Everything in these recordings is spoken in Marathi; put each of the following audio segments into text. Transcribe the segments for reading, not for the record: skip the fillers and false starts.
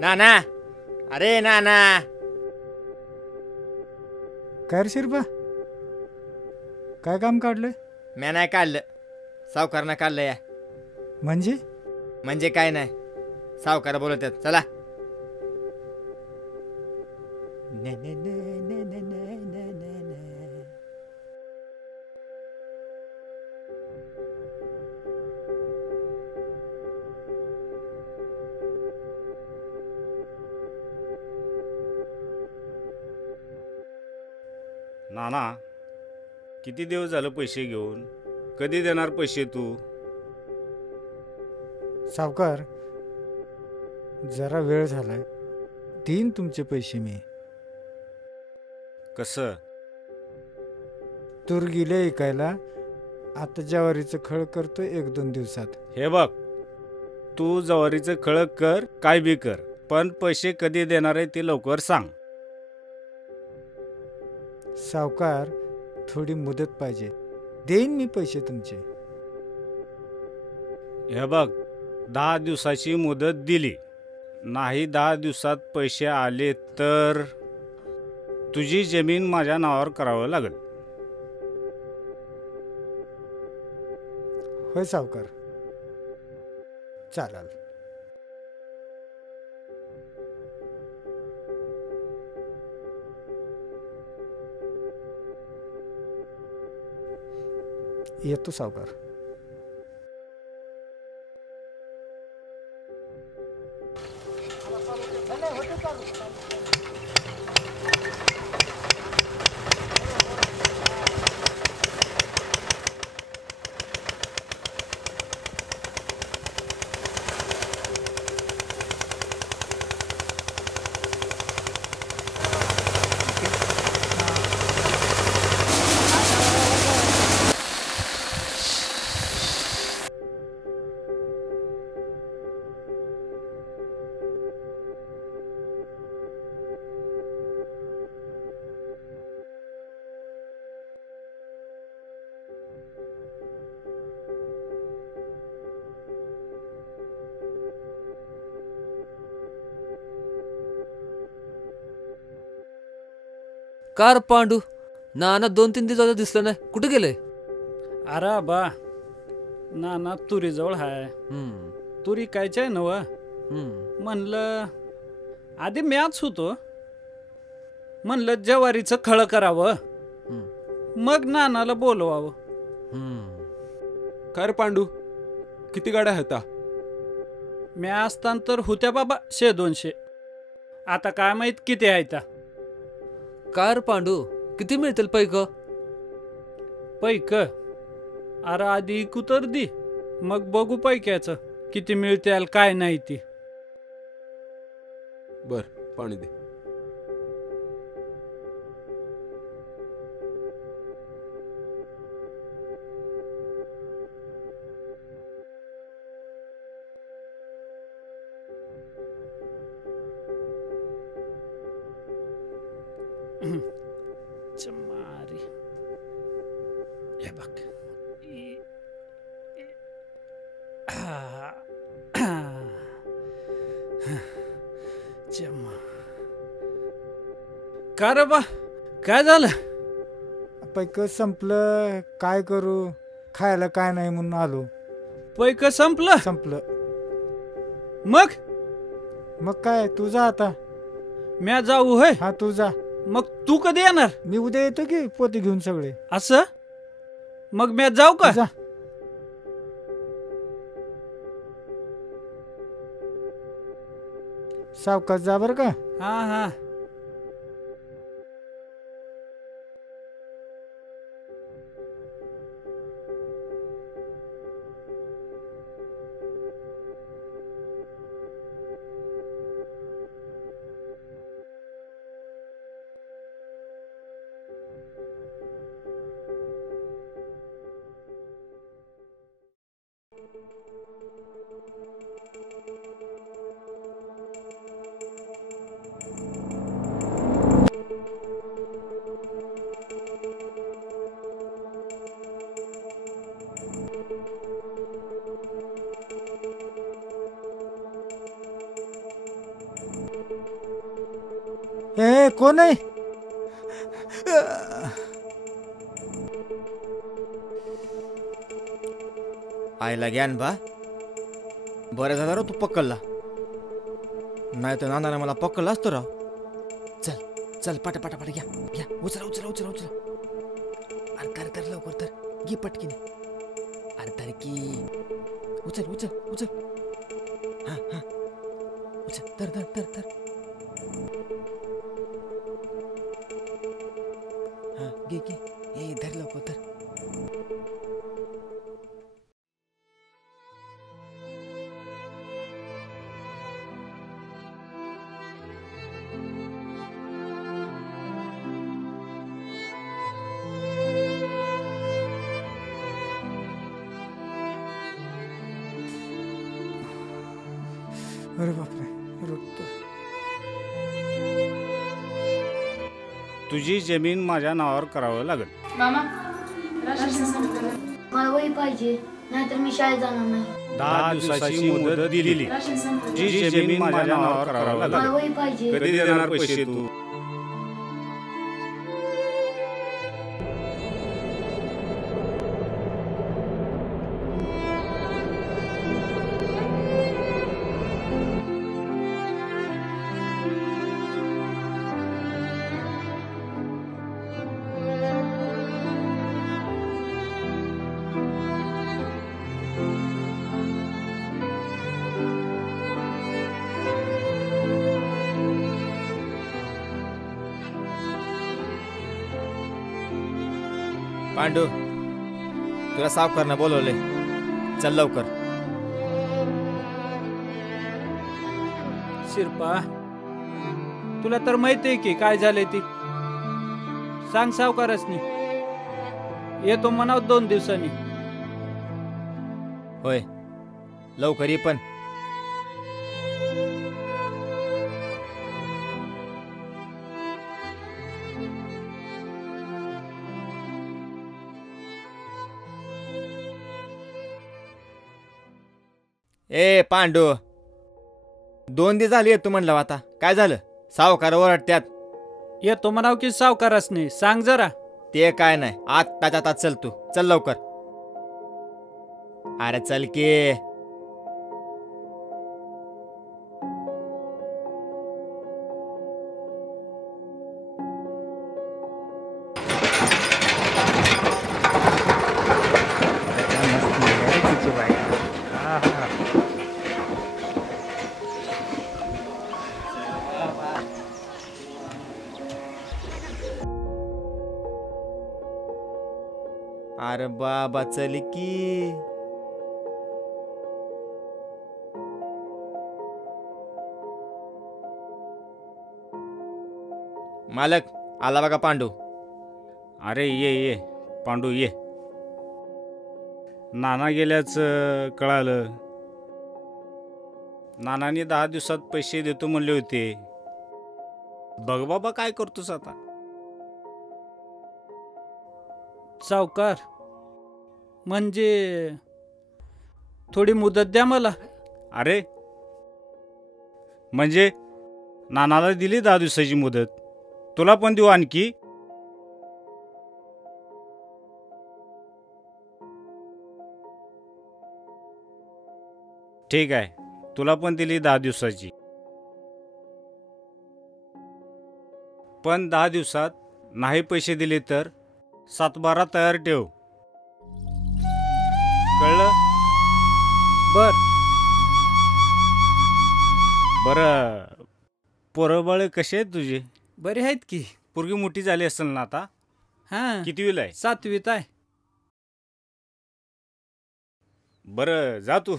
नाना, अरे नाना. काय रे शिरपा, काय काम काढलंय? मी नाही काढलं, सावकारनं काढलं या. म्हणजे काय नाही, सावकार बोलत आहेत. चला. नाना, किती दिवस झालं पैसे घेऊन? कधी देणार पैसे तू? सावकार, जरा वेळ झालाय, देईन तुमचे पैसे मी. कसं? तूर गेले ऐकायला, आता ज्वारीचं खळ करतो 1-2 दिवसात. हे बघ, तू जवारीचं खळ कर, काय बी कर, पण पैसे कधी देणार आहे ते लवकर सांग. सावकार, थोडी मुदत पाहिजे, देईन मी पैसे तुमचे. हे बघ, 10 दिवसाची मुदत दिली नाही, 10 दिवसात पैसे आले तर तुझी जमीन माझ्या नावावर करावं लागेल. होय सावकार, चालेल. येतो सावकार. कार पांडू, नाना 2-3 दिवस दिसलं नाही, कुठे गेले? अरे बा, नाना तुरीजवळ हाय. तुरी कायच्या आहे नव. म्हणलं आधी मॅच होतो, म्हणलं ज्वारीचं खळ करावं, मग नानाला बोलवावं. काय रे पांडू, किती गाड्या आहेत? म्या असताना तर होत्या बाबा 100-200, आता काय माहित किती आहेत. कार पांडू, किती मिळतील पैक? पैक? अरे आधी इकू तर दी, मग बघू पैक्याचं किती मिळतील काय नाही ती. बर, पाणी दे. चमारी हे बघ. का रे बा, काय झालं? पैक संपलं, काय करू, खायला काय नाही म्हणून आलो. पैक संपलं? संपलं. मग काय, तू जा आता. म्या जाऊ होय? हा, तू जा. मग तू कधी येणार? मी उद्या येतो की पोते घेऊन सगळे. असं? मग म्या जाऊ का? जा. सावकाश जा बर का. हा हा. ए कोण आहे? आईला ज्ञान बा, बरं झालं राव तू पकडला, नाही तर नानाने मला पकडला असतो राव. चल चल पाटा पाटा पाटा घ्या घ्या, उचला उचला उचला उचला. अरे कर कर लवकर तर, घे पटकीने. अरे तर की उचल उचल उचल. हा हा उचल, तर तर तर तर. हा घे घे, ए धर लवकर धर. अरे बापरे, रक्त. तुझी जमीन माझ्या नावावर करावं लागेल. मामा मला वही पाहिजे, नाहीतर मी शाळेत जाणार नाही. 10 दिवसाची मुदत दिली. राशन संपलं. तुझी जमीन माझ्या नावावर करावं मला लागेल. वही पाहिजे. कधी देणार पैसे तू? पांडू, तुला सावकारनं बोलवले, चल लवकर. शिरपा, तुला तर माहिती आहे की काय झालंय ती. सांग सावकारसनी, येतो म्हणाव 2 दिवसांनी. होय, लवकर ये पण. ए पांडू, 2 दिवस झाले येतो म्हणलं, आता काय झालं? सावकार ओरडत्यात. येतो म्हणाव की सावकारसनी, सांग जरा. ते काय नाही, आत्ताच्या आतात चल, तू चल लवकर. अरे चल की. अरे बाबा चल की. मालक आला बघा पांडू. अरे ये ये पांडू ये. नाना गेल्याच कळालं. नानाने 10 दिवसात पैसे देतो म्हणले होते. बघ बाबा काय करतोस आता. सावकार, म्हणजे थोडी मुदत द्या मला. अरे म्हणजे नानाला दिली 10 दिवसाची मुदत, तुला पण देऊ आणखी. ठीक आहे, तुला पण दिली 10 दिवसाची. पण 10 दिवसात नाही पैसे दिले तर 7-12 तयार ठेव, कळलं? बरं, पोरं कसे आहेत तुझे? बरे आहेत की. पोरगी मोठी झाली असेल ना आता? हा, कितवीला आहे? 7वीत आहे. बरं जा तू.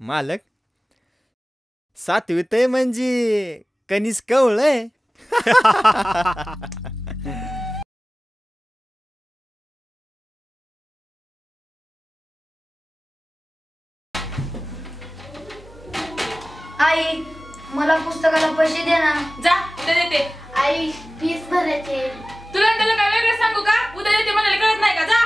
मालक 7वीत आहे म्हणजे कनिष्क कवळ आहे. आई, मला पुस्तकाला पैसे दे ना. जा उद्या देते. आई, फीस भरायचे. तुला त्याला काय वेगळं सांगू का? उद्या देते म्हणाले कळत नाही का? जा.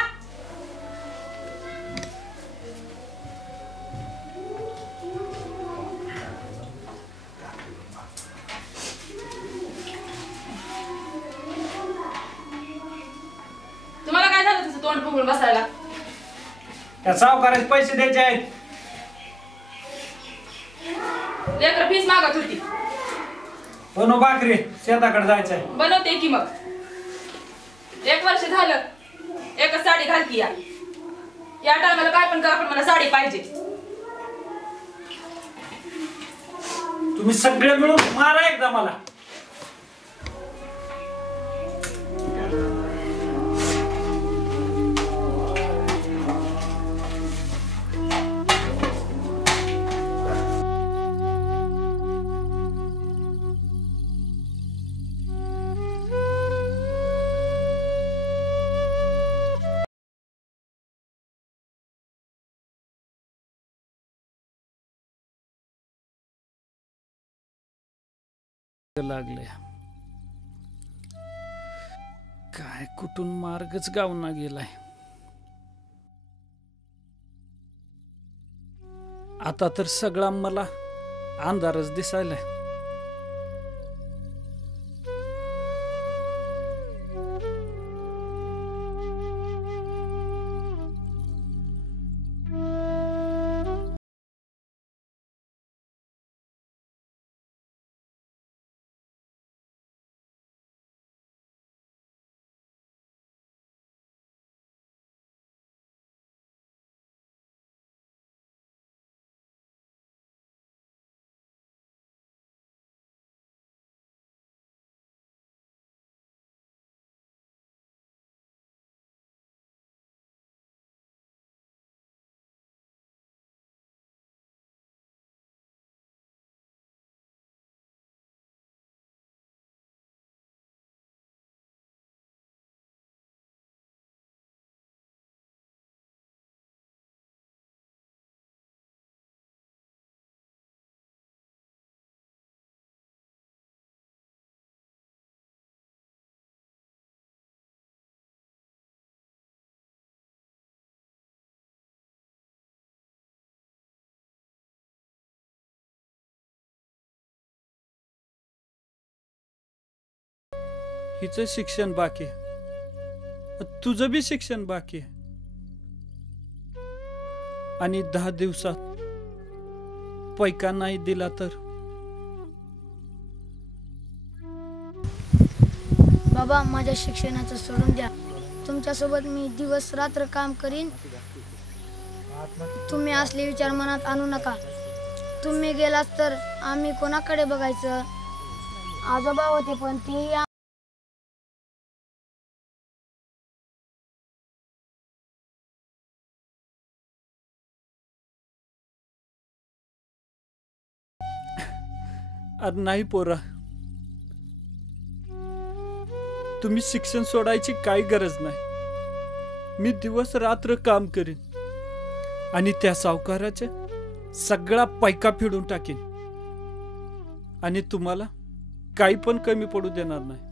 उघडून बसायला. त्या सावकाराचे पैसे द्यायचे आहेत. लेकर फीस मागत होती. बनव भाकरी, शेताकडे जायचंय. बनवते की मग. 1 वर्ष झालं एकच साडी घालती या टायमाला. काय पण करा पण मला साडी पाहिजे. तुम्ही सगळे मिळून मारा एकदा मला. लागले काय, कुठून मार्गच गावना गेलाय. आता तर सगळा मला अंधारच दिसायलाय. हिचं शिक्षण बाकी आहे, तुझं बी शिक्षण बाकी आहे. आणि 10 दिवसात पैका नाही दिला तर. बाबा माझ्या शिक्षणाचं सोडून द्या. तुमच्यासोबत मी दिवस रात्र काम करीन. तुम्ही असले विचार मनात आणू नका. तुम्ही गेलात तर आम्ही कोणाकडे बघायचं. आजोबा होते पण ते अरे नाही पोरा, तुम्ही शिक्षण सोडायची काही गरज नाही. मी दिवस रात्र काम करीन आणि त्या सावकाराचे सगळा पैका फेडून टाकीन आणि तुम्हाला काही पण कमी पडू देणार नाही.